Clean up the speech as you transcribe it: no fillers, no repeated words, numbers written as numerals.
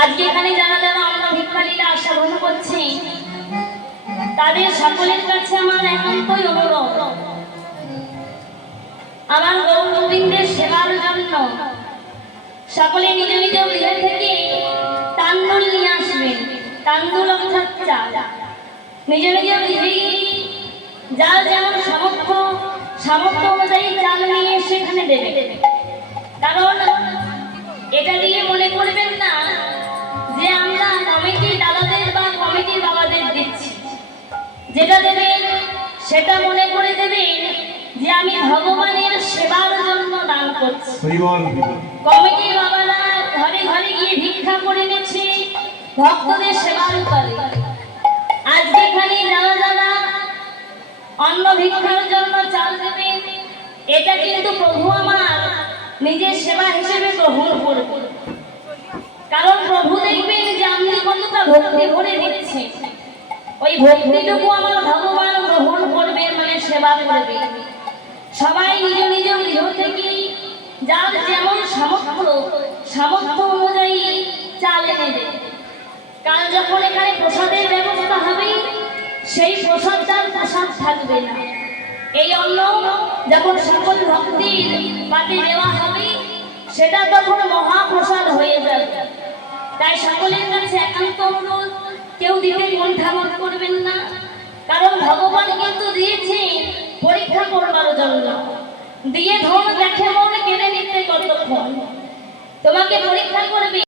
আজকে এখানে যারা যারা আমরা ভিক্ষালীলা সাধন করছি তাদের সকলের কাছে আমার একান্তই অনুরোধ, আমার গৌর গোবিন্দের সেবার জন্য সকলে নিজ নিজ গৃহ থেকে তান্দুল নিয়ে আসবেন। তান্দুল অর্থাৎ চাল নিজ নিজ গৃহে যার যেমন সামর্থ্য অনুযায়ী চাল নিয়ে সেখানে দেবে। কারণ এটা দিয়ে মনে করবেন না যে আমরা কমিটির দাদাদের বা কমিটির বাবাদের দিচ্ছি। যেটা দেবেন সেটা মনে করে দেবেন যে আমি ভগবানের সেবার জন্য দান করছি। কমিটির বাবারা ঘরে ঘরে গিয়ে ভিক্ষা করে নিচ্ছে ভক্তদের সেবার করে। আজকে এখানে যারা যারা অন্ন ভিক্ষার জন্য চাল দেবেন এটা কিন্তু প্রভু আমার নিজের সেবা হিসেবে গ্রহণ করবে। কারণ প্রভু দেখবেন যে আমি কতটা ভক্তি ভরে দিচ্ছি, ওই ভক্তিটুকু আমার ভগবান গ্রহণ করবে, মানে সেবা করবে। সবাই নিজ নিজ গৃহ থেকে যার যেমন সামর্থ্য অনুযায়ী চাল এনে দেবে। কাল যখন এখানে প্রসাদের ব্যবস্থা হবে সেই প্রসাদটার প্রসাদ থাকবে না। এই অন্ন যখন সকল ভক্তির পাতে দেওয়া হবে সেটা তখন মহাপ্রসাদ হয়ে যাবে। তাই সকলের কাছে একান্ত অনুরোধ, কেউ দিতে কুণ্ঠাবোধ করবেন না। কারণ ভগবান কিন্তু দিয়েছে পরীক্ষা করবার জন্য। দিয়ে ধন দেখে মন কেড়ে নিতে কতক্ষণ, তোমাকে পরীক্ষা করবে।